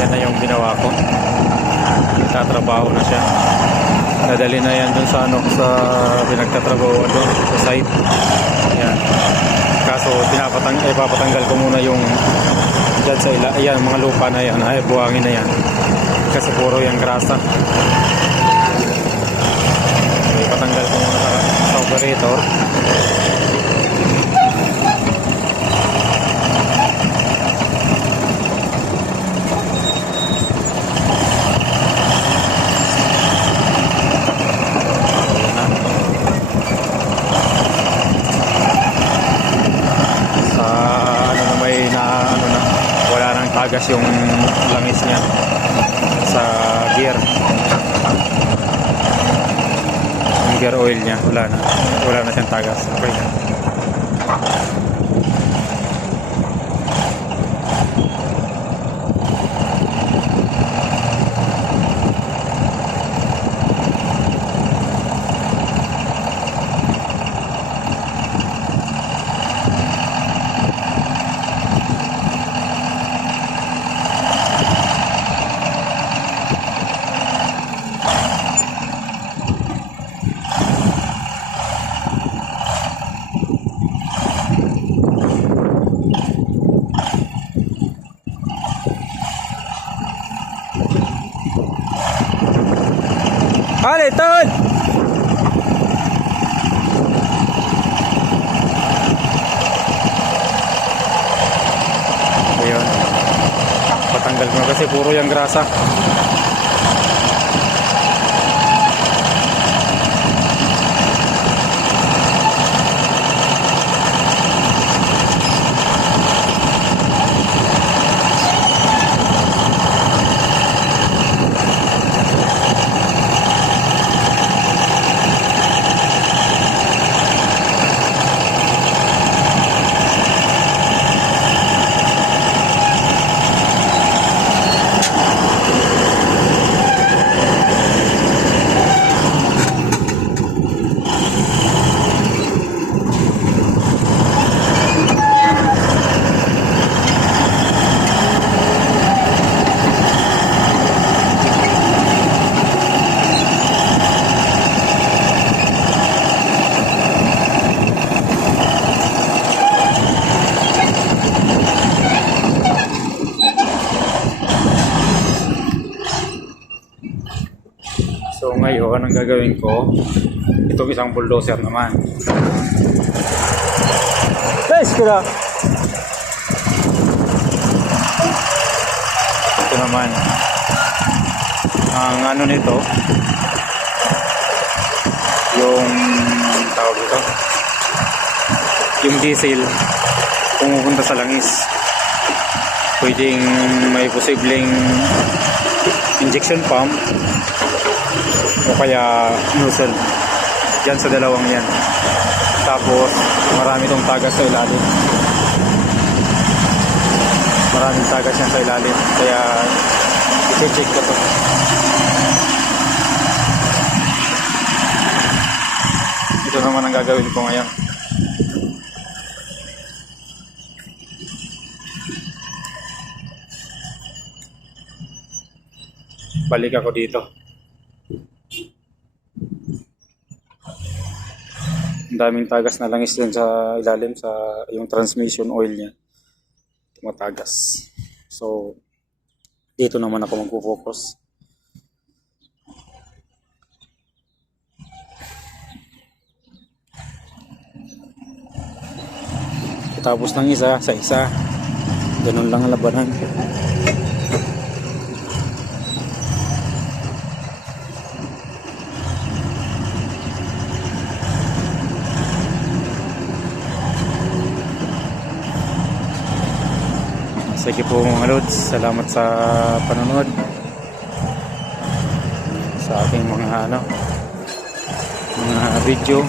Yan na yung ginawa ko. Nagtatrabaho na siya. Dadali na yan dun sa ano, sa pinagtatrabaho doon sa site. Yan. Kaso ipapatanggal ko muna yung dyan sa ayan, mga lupa na yan. Ay, buhangin na yan. Kasi puro yung grasa. Ipatanggal ko muna sa operator. Tagas yung langis niya sa gear. Yung gear oil niya wala na siyang tagas. Okay na. Hali, tol! Ayun. Patanggal mo kasi puro yung grasa. So ngayon, ang gagawin ko, itong isang bulldozer naman. Guys, kira! Ito naman. Ang ano nito, yung tawag ito, yung diesel, pumupunta sa langis. Pwedeng may posibleng injection pump o kaya nozzle dyan sa dalawang yan. Tapos marami tong tagas sa ilalim, maraming tagas yan sa ilalim, kaya i-check ko to. Ito naman ang gagawin ko ngayon. Balik ako dito. Ang daming tagas na langis dun sa ilalim, sa yung transmission oil niya. Tumatagas. So, dito naman ako magpo-focus. Tapos ng isa sa isa. Ganun lang ang labanan. Sige po mga lods, salamat sa panonood sa aking mga video.